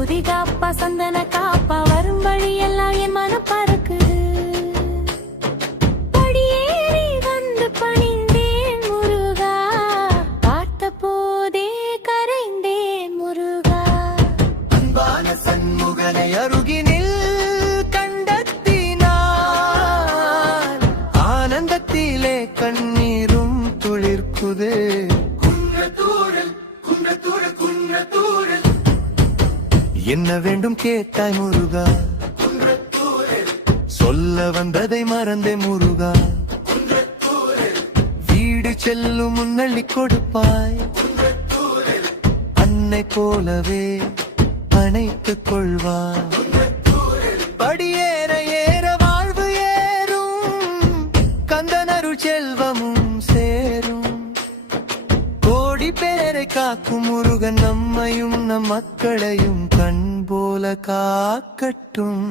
விபூதி காப்பா சந்தன காப்பா வரும் வழியெல்லாம் என் மனம் பறக்குது. படியேறி வந்து பணிந்தேன் முருகா, பார்த்த போதே கரைந்தேன் முருகா. அன்பான சண்முகனை அருகினில் கண்டத்தினார், ஆனந்தத்திலே கண்ணீரும் துளிர்க்குது. என்ன வேண்டும் கேட்டாய் முருகா, சொல்ல வந்ததை மறந்தே முருகா. வீடு செல்லும் முன்னள்ளி கொடுப்பாய், அன்னை போலவே அணைத்துக் கொள்வாய். படியேற ஏற வாழ்வு ஏறும், கந்தனருள் செல்வமும் சேரும். கோடி பேரை காக்கும் முருகன் நம்மையும் நம் மக்களையும் கண் போல காக்கட்டும்.